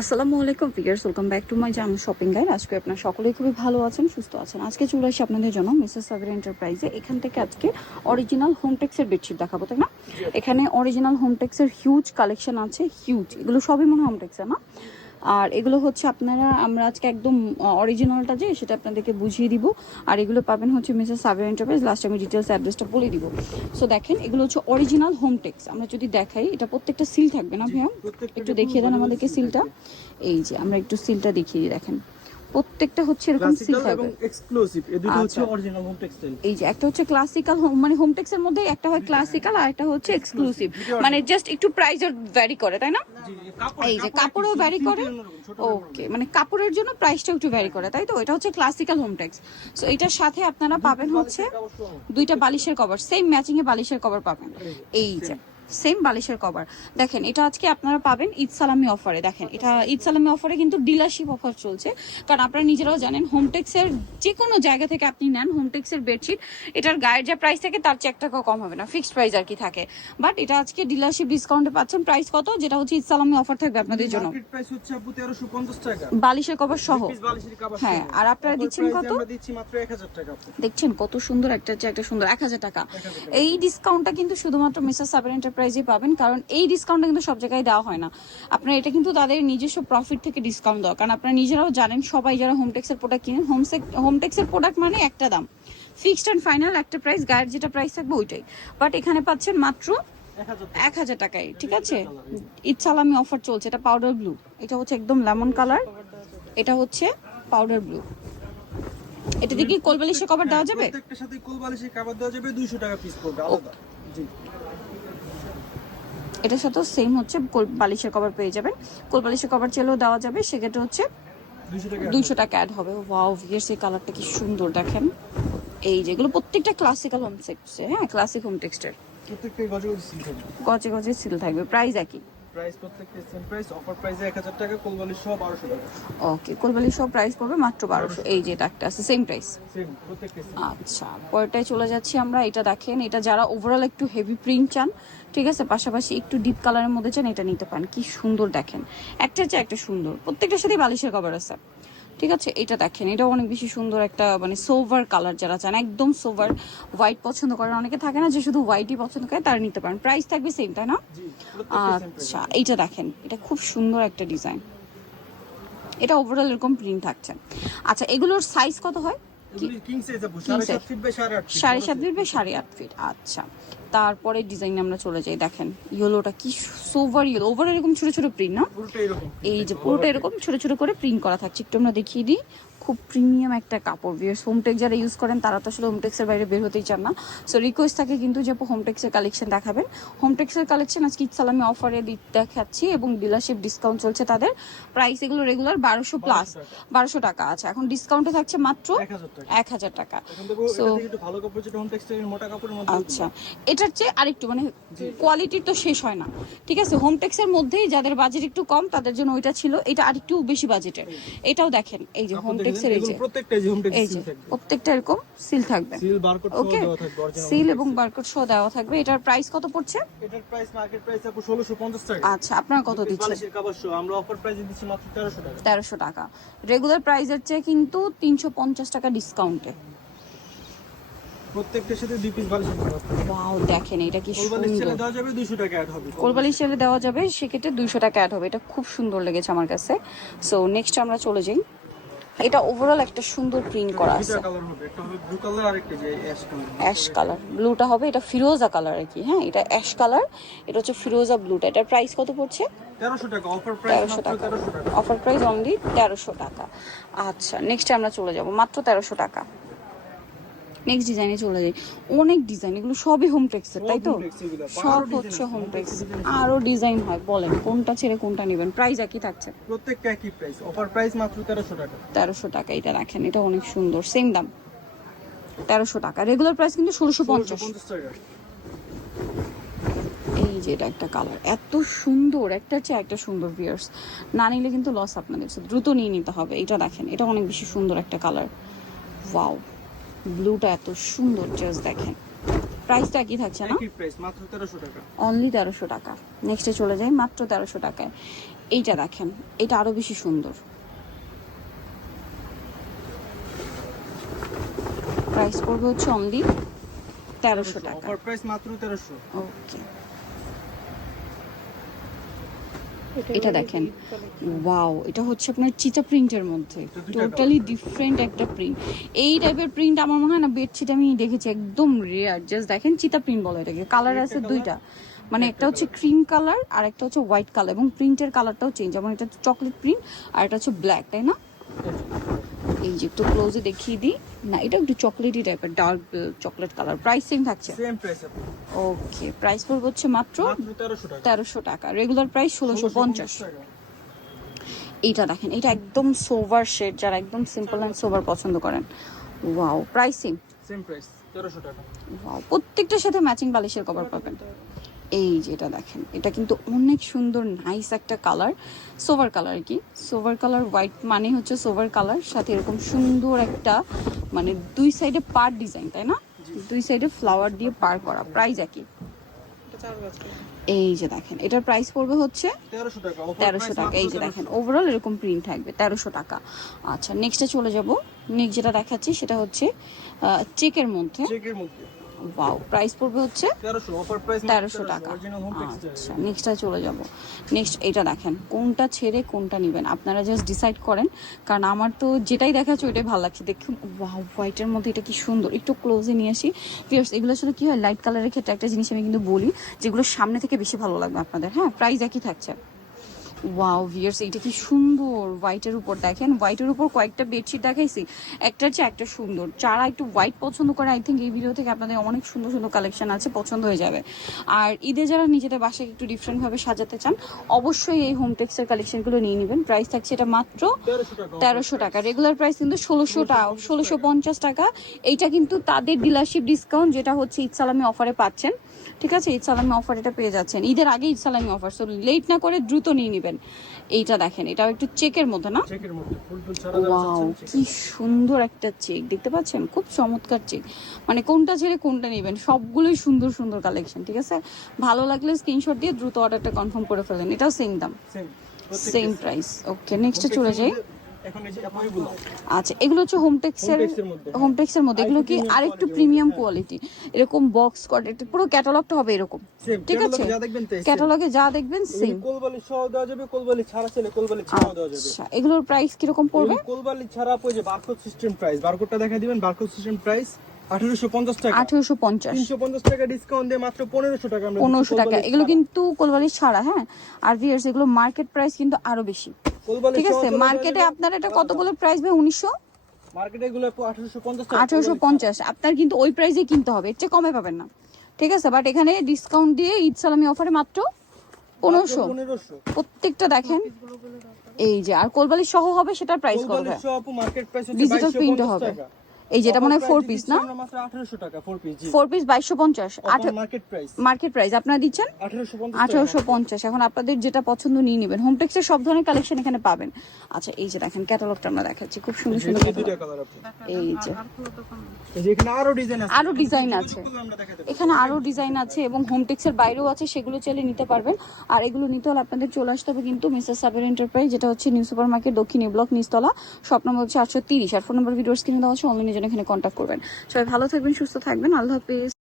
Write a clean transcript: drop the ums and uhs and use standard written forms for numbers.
আসসালামু আলাইকুম viewers, welcome back to my jam shopping guide. আজকে আপনারা সকলেই খুবই ভালো আছেন, সুস্থ আছেন। আজকে চলে আসি আপনাদের জন্য মিসেস সাবির এন্টারপ্রাইজে। এখান থেকে আজকে অরিজিনাল হোমটেক্সের বেডশিট দেখাবো, তাই না? এখানে অরিজিনাল হোমটেক্সের হিউজ কালেকশন আছে, হিউজ। এগুলো সবই মনে হয় হোমটেক্সের না? আর এগুলো হচ্ছে আমরা আজকে একদম অরিজিনালটা যে সেটা আপনাদেরকে বুঝিয়ে দিব। আর এগুলো পাবেন হচ্ছে মিসেস সাবির এন্টারপ্রাইজ। লাস্ট আমি ডিটেলস অ্যাড্রেসটা বলে দিব। সো দেখেন, এগুলো হচ্ছে অরিজিনাল হোমটেক্স। আমরা যদি দেখাই, এটা প্রত্যেকটা সিল থাকবে না ভাইয়া? একটু দেখিয়ে দেন আমাদেরকে সিলটা। এই যে আমরা একটু সিলটা দেখিয়ে দিই, দেখেন প্রত্যেকটা হচ্ছে এরকম সিল থাকবে, এক্সক্লুসিভ। এই দুটো হচ্ছে অরিজিনাল হোম টেক্সটাইল। এই যে একটা হচ্ছে ক্লাসিক্যাল মানে হোমটেক্স এর মধ্যে একটা হয় ক্লাসিক্যাল আর একটা হচ্ছে এক্সক্লুসিভ, মানে জাস্ট একটু প্রাইসের ভ্যারি করে, তাই না? এই যে কাপড়ও ভ্যারি করে। ওকে, মানে কাপড়ের জন্য প্রাইসটা একটু ভ্যারি করে, তাই তো? এটা হচ্ছে ক্লাসিক্যাল হোমটেক্স। সো এটার সাথে আপনারা পাবেন হচ্ছে দুইটা বালিশের কভার, সেম ম্যাচিং এ বালিশের কভার পাবেন। এই যে সেম বালিশের কভার দেখেন, এটা আজকে আপনারা পাবেন ঈদ সালামি অফারে। দেখেন, এটা ঈদ সালামি অফারে কিন্তু ডিলারশিপ অফার চলছে, কারণ আপনারা নিজেরাও জানেন হোমটেক্সের যে কোনো জায়গা থেকে আপনি নেন হোমটেক্সের বেডশিট, এটার গায়ের যা প্রাইস থাকে তার চেয়ে 1 টাকাও কম হবে না, ফিক্সড প্রাইস আর কি থাকে। বাট এটা আজকে ডিলারশিপ ডিসকাউন্টে পাচ্ছেন। প্রাইস কত? যেটা হচ্ছে ঈদ সালামি অফার থাকবে আপনাদের জন্য। মার্কেট প্রাইস হচ্ছে আপু 1350 টাকা বালিশের কভার সহ। হ্যাঁ, আর আপনারা দিচ্ছেন কত? আমরা দিচ্ছি মাত্র 1000 টাকা। দেখছেন কত সুন্দর, একটা সুন্দর 1000 টাকা। এই ডিসকাউন্টটা কিন্তু শুধুমাত্র মিসেস সাবির এন্টারপ্রাইজে পাবেন, কারণ এই ডিসকাউন্টটা কিন্তু সব জায়গায় দেওয়া হয় না। আপনার এটা কিন্তু তাদের নিজস্ব প্রফিট থেকে ডিসকাউন্ট দেওয়া, কারণ আপনারা নিজেরাও জানেন, সবাই যারা হোমটেক্সের প্রোডাক্ট কিনেন, হোমটেক্সের প্রোডাক্ট মানে একটা দাম, ফিক্সড অ্যান্ড ফাইনাল একটা প্রাইস, গায়ের যেটা প্রাইস থাকবে ওইটাই। বাট এখানে পাচ্ছেন মাত্র 1000 টাকায়, ঠিক আছে? ঈদ সালামি অফার চলছে। এটা পাউডার ব্লু, এটা হচ্ছে একদম লেমন কালার, এটা হচ্ছে পাউডার ব্লু। এটাতে কি কোলবালিশের কভার দেওয়া যাবে? প্রত্যেকটার সাথে কোলবালিশের কভার দেওয়া যাবে, 200 টাকা পিস পড়বে আলাদা। জি, এটার সাথেও সেম হচ্ছে বালিশের কভার পেয়ে যাবেন। কোলবালিশের কভার চাইলেও দেওয়া যাবে, সেক্ষেত্রে হচ্ছে 200 টাকা অ্যাড হবে। ওয়াও ভিয়ার্স, এই কালারটা কি সুন্দর দেখেন। এই যেগুলো প্রত্যেকটা ক্লাসিক্যাল হোম টেক্সটাইল, হ্যাঁ ক্লাসিক হোম টেক্সটাইল, প্রত্যেকটাই গজে গজে সিল থাকবে। গজে গজে সিল থাকবে। প্রাইস একই, প্রাইস প্রত্যেকটা সেম প্রাইস। অফার প্রাইসে 1000 টাকা, কোলবালিশ সহ 1200 টাকা। ওকে, কোলবালিশ সব প্রাইস পড়বে মাত্র 1200। এই যে এটা একটা আছে সেম প্রাইস। সেম প্রত্যেকটা সেম। আচ্ছা, পরেরটায় চলে যাচ্ছি আমরা। এটা দেখেন, এটা যারা ওভারঅল একটু হেভি প্রিন্ট চান, ঠিক আছে, পাশাপাশি একটু ডিপ কালারের মধ্যে চান, এটা নিতে পারেন। কি সুন্দর দেখেন, একটা চেয়ে একটা সুন্দর, প্রত্যেকটার সাথে বালিশের কভার আছে, ঠিক আছে? এটা দেখেন, এটা অনেক বেশি সুন্দর একটা, মানে সোভার কালার যারা চান, একদম সোভার হোয়াইট পছন্দ করেন, অনেকে থাকে না যে শুধু হোয়াইটই পছন্দ করে, তারা নিতে পারেন। প্রাইস থাকবে সেম, তাই না? জি, প্রত্যেকটা সেম প্রাইস। আচ্ছা, এইটা দেখেন, এটা খুব সুন্দর একটা ডিজাইন, এটা ওভারঅল এরকম প্রিন্ট থাকছে। আচ্ছা, এগুলোর সাইজ কত হয়? কিং সাইজ আপু, 7.5 feet by 8.5 feet. 7.5 feet by 8.5 feet. আচ্ছা, তারপরে ডিজাইনে আমরা চলে যাই। দেখেন ইয়েলোটা কি সোভার ইয়েলো, ওভার এরকম ছোট ছোট প্রিন্ট না? পুরোটা এরকম। এই যে পুরোটা এরকম ছোট ছোট করে প্রিন্ট করা থাকছে। একটু আমরা দেখিয়ে দিই, খুব প্রিমিয়াম একটা কাপড়। ভিউয়ার্স, হোমটেক্স যারা ইউজ করেন তারা তো আসলে হোমটেক্সের বাইরে বের হতেই চান না। সো রিকোয়েস্ট থাকে কিন্তু যে হোমটেক্সের কালেকশন দেখাবেন। হোমটেক্সের কালেকশন আজকে ঈদ সালামি অফারে দেখাচ্ছি, এবং ডিলারশিপ ডিসকাউন্ট চলছে তাদের। প্রাইস এগুলো রেগুলার 1200 প্লাস, 1200 টাকা আছে, এখন ডিসকাউন্টে থাকছে মাত্র 1000 টাকা। সো একটু ভালো কাপড়, যেটা হোম টেক্সটাইলের মোটা কাপড়ের মধ্যে। আচ্ছা, এটার চেয়ে আরেকটু মানে কোয়ালিটির তো শেষ হয় না, ঠিক আছে? হোমটেক্সের মধ্যেই যাদের বাজেট একটু কম তাদের জন্য ওইটা ছিল, এটা আরেকটু বেশি বাজেটের। এটাও দেখেন, এই যে হোমটেক্সের, এই যে প্রত্যেকটাই যে হোম টেক্স এই যে সিল থাকবে। প্রত্যেকটা এরকম সিল থাকবে, সিল বারকোড সহ ওকে, দেওয়া থাকবে, অরিজিনাল সিল এবং বারকোড সহ দেওয়া থাকবে। এটার প্রাইস কত পড়ছে? এটার প্রাইস মার্কেট প্রাইস আপু 1650 টাকা। আচ্ছা, আপনারা কত দিচ্ছেন? বালিশের কভার সহ আমরা অফার প্রাইসে দিচ্ছি মাত্র 1300 টাকা। 1300 টাকা। রেগুলার প্রাইসের চেয়ে কিন্তু 350 টাকা ডিসকাউন্টে। প্রত্যেকটার সাথে 2 পিস বালিশের কভার। ওয়াও দেখেন, এটা কি কোলবালিশ সুন্দর। ছেড়ে দেওয়া যাবে, 200 টাকা অ্যাড হবে। কোলবালিশ ছেড়ে দেওয়া যাবে, সেক্ষেত্রে 200 টাকা অ্যাড হবে। এটা খুব সুন্দর লেগেছে আমার কাছে। সো নেক্সট আমরা চলে যাই। এটা ওভারঅল একটা সুন্দর প্রিন্ট করা আছে, দুটো কালার হবে, একটা হবে ব্লু কালার আর একটা যে অ্যাশ কালার। অ্যাশ কালার, ব্লুটা হবে, এটা ফিরোজা কালার আর কি, হ্যাঁ এটা অ্যাশ কালার, এটা হচ্ছে ফিরোজা ব্লুটা। এটার প্রাইস কত পড়ছে? 1300 টাকা। অফার প্রাইস 1300 মাত্র টাকা, 1300 টাকা। অফার প্রাইস অনলি 1300 টাকা। আচ্ছা, নেক্সটে আমরা চলে যাব, মাত্র 1300 টাকা। নেক্সট ডিজাইনে চলে যাই। অনেক ডিজাইন, এগুলো সবই হোমটেক্সের, তাই তো? সব হচ্ছে হোমটেক্স। আরো ডিজাইন হয়, বলেন কোনটা ছেড়ে কোনটা নেবেন? প্রাইস একই থাকছে, প্রত্যেকটা একই প্রাইস। অফার প্রাইস মাত্র 1300 টাকা। 1300 টাকা। এটা রাখেন, এটা অনেক সুন্দর, সেম দাম 1300 টাকা। রেগুলার প্রাইস কিন্তু 1650 টাকা। এই যে এটা একটা কালার, এত সুন্দর, একটা চেয়ে একটা সুন্দর। ভিউয়ার্স, না নিলে কিন্তু লস আপনাদের, দ্রুত নিয়ে নিতে হবে। এটা দেখেন, এটা অনেক বেশি সুন্দর একটা কালার। ওয়াও, ব্লুটা এত সুন্দর, জাস্ট দেখেন। প্রাইসটা একই থাকছে না? একই প্রাইস, মাত্র 1300 টাকা। অনলি 1300 টাকা। নেক্সটে চলে যাই, মাত্র 1300 টাকায়। এইটা দেখেন, এটা আরো বেশি সুন্দর। প্রাইস পড়বে হচ্ছে অনলি 1300 টাকা। অফার প্রাইস মাত্র 1300। ওকে, এটা দেখেন, ওয়াও, এটা হচ্ছে আপনার চিতা প্রিন্টের মধ্যে, টোটালি ডিফারেন্ট একটা প্রিন্ট। এই টাইপের প্রিন্ট আমার মনে হয় না বেডশিট আমি দেখেছি, একদম রেয়ার। জাস্ট দেখেন, চিতা প্রিন্ট বলে এটাকে। কালার আছে দুইটা, মানে একটা হচ্ছে ক্রিম কালার আর একটা হচ্ছে হোয়াইট কালার, এবং প্রিন্টের কালারটাও চেঞ্জ, যেমন এটা চকলেট প্রিন্ট আর এটা হচ্ছে ব্ল্যাক, তাই না? এই যে একটু ক্লোজে দেখিয়ে দিই, না এটা একটু চকলেটি টাইপের, dark chocolate colour. Price same থাকছে? সেম প্রাইস আপু। ওকে, প্রাইস পড়বে হচ্ছে মাত্র 1300 টাকা। 1300 টাকা। রেগুলার প্রাইস 1650 টাকা। এইটা দেখেন, এটা একদম সোভার শেড, যারা একদম সিম্পল অ্যান্ড সোভার পছন্দ করেন। ওয়াও, প্রাইসিং সেম প্রাইস 1300 টাকা। ওয়াও, প্রত্যেকটার সাথে ম্যাচিং বালিশের কভার পাবেন। এই যে এটা দেখেন, এটা কিন্তু অনেক সুন্দর, নাইস একটা কালার, সোভার কালার কি, সোভার কালার হোয়াইট মানে হচ্ছে সোভার কালার, সাথে এরকম সুন্দর একটা মানে দুই সাইডে পার ডিজাইন, তাই না? দুই সাইডে ফ্লাওয়ার দিয়ে পার করা। প্রাইস একই। এই যে দেখেন, এটার প্রাইস পড়বে হচ্ছে 1300 টাকা। 1300 টাকা। এই যে দেখেন, ওভারঅল এরকম প্রিন্ট থাকবে, 1300 টাকা। আচ্ছা, নেক্সটে চলে যাব। নেক্সট যেটা দেখাচ্ছি সেটা হচ্ছে চেকের মধ্যে। চেকের মধ্যে। ওয়াও, প্রাইস পড়বে হচ্ছে 1300, অফার প্রাইস 1300 টাকা। Original home textile. আচ্ছা, নেক্সটে চলে যাব। নেক্সট এটা দেখেন, কোনটা ছেড়ে কোনটা নেবেন আপনারা জাস্ট ডিসাইড করেন, কারণ আমার তো যেটাই দেখাচ্ছে ওইটাই ভালো লাগছে। দেখুন, ওয়াও, হোয়াইটের মধ্যে এটা কি সুন্দর। একটু ক্লোজে নিয়ে আসি ভিউয়ার্স। এগুলো আসলে কি হয়, লাইট কালারের ক্ষেত্রে একটা জিনিস আমি কিন্তু বলি, যেগুলো সামনে থেকে বেশি ভালো লাগবে আপনাদের। হ্যাঁ, প্রাইস একই থাকছে। ওয়াও ভিউয়ার্স, এইটা কি সুন্দর, হোয়াইটের উপর দেখেন, হোয়াইটের উপর কয়েকটা বেডশিট দেখাইছি, একটার চেয়ে একটা সুন্দর। যারা একটু হোয়াইট পছন্দ করে, আই থিঙ্ক এই ভিডিও থেকে আপনাদের অনেক সুন্দর সুন্দর কালেকশন আছে, পছন্দ হয়ে যাবে। আর ঈদে যারা নিজেদের বাসায় একটু ডিফারেন্টভাবে সাজাতে চান, অবশ্যই এই হোম টেক্সের কালেকশনগুলো নিয়ে নেবেন। প্রাইস থাকছে এটা মাত্র 1300 টাকা। রেগুলার প্রাইস কিন্তু 1650 টাকা। এইটা কিন্তু তাদের ডিলারশিপ ডিসকাউন্ট, যেটা হচ্ছে ঈদ সালামি অফারে পাচ্ছেন। ঠিক আছে, ঈদ সালামি অফার এটা পেয়ে যাচ্ছেন, ঈদের আগে ঈদ সালামি অফার, সো লেট না করে দ্রুত নিয়ে নেবেন। এইটা দেখেন, এটাও একটু চেকের মধ্যে না? চেকের মধ্যে ফুল ফুল ছাড়া ওয়াও, কি সুন্দর একটা চেক, দেখতে পাচ্ছেন, খুব চমৎকার চেক। মানে কোনটা ছেড়ে কোনটা নেবেন, সবগুলোই সুন্দর সুন্দর কালেকশন। ঠিক আছে, ভালো লাগলে স্ক্রিনশট দিয়ে দ্রুত অর্ডারটা কনফার্ম করে ফেলেন। এটাও সেম দাম, সেম প্রাইস। ওকে, নেক্সটে চলে যাই। এখন এই যে আপু এগুলো, আচ্ছা, এগুলো হচ্ছে হোমটেক্সের মধ্যে। এগুলো কি আরেকটু প্রিমিয়াম কোয়ালিটি, এরকম বক্স কটেড, পুরো ক্যাটালগটা হবে এরকম। ঠিক আছে, ক্যাটালগে যা দেখবেন সেম। কোলবালি সহ দেওয়া যাবে, কোলবালি ছাড়া চলে, কোলবালি ছাড়াও দেওয়া যাবে। আচ্ছা, এগুলোর প্রাইস কি রকম পড়বে? কোলবালি ছাড়া আপু যে বারকোড সিস্টেম প্রাইস, বারকোডটা দেখাই দিবেন। বারকোড সিস্টেম প্রাইস 1850 টাকা। 1850, 350 টাকা ডিসকাউন্ট দিয়ে মাত্র 1500 টাকা আমরা 1500 টাকা। এগুলো কিন্তু কোলবালি ছাড়া। হ্যাঁ, আর ভিউয়ার্স, এগুলো মার্কেট প্রাইস কিন্তু আরো বেশি। ঠিক আছে, মার্কেটে আপনার এটা কত বলে প্রাইস ভাই? 1900। মার্কেটে এগুলো 1850 টাকা। 1850, আপনার কিন্তু ওই প্রাইসে কিনতে হবে, এর চেয়ে কমে পাবেন না। ঠিক আছে, বাট এখানে ডিসকাউন্ট দিয়ে ঈদ সালামি অফারে মাত্র 1500। প্রত্যেকটা দেখেন, এই যে, আর কোলবালি সহ হবে, সেটার প্রাইস কত? কোলবালি সহ আপু মার্কেট প্রাইস হচ্ছে ডিজিটাল প্রিন্ট হবে। এই যেটা মনে হয় 4 পিস না? মাত্র 1800 টাকা 4 পিস। জি, 4 পিস 2250। মার্কেট প্রাইস আপনারা দিচ্ছেন 1850। এখন আপনাদের যেটা পছন্দ নিয়ে নেবেন। হোমটেক্সের সব ধরনের কালেকশন এখানে পাবেন। আচ্ছা, এই যে দেখেন, ক্যাটালগটা আমরা দেখাচ্ছি, খুব সুন্দর সুন্দর ক্যাটালগ। এই যে এখানে আরো ডিজাইন আছে, এখানে আরো ডিজাইন আছে, এবং হোমটেক্সের বাইরেও আছে, সেগুলো চাইলে নিতে পারবেন। আর এগুলো নিতে হলে আপনাদের চলে আসতে হবে কিন্তু মিসেস সাবের এন্টারপ্রাইজ, যেটা হচ্ছে নিউ সুপার মার্কেট, দক্ষিণ এ ব্লক, নিচতলা, শপ নম্বর হচ্ছে 830। আর ফোন নম্বর ভিডিওস কিনে দেওয়া হচ্ছে, অনলাইনে জন্য এখানে কন্ট্যাক্ট করবেন। সবাই ভালো থাকবেন, সুস্থ থাকবেন, আল্লাহ হাফেজ।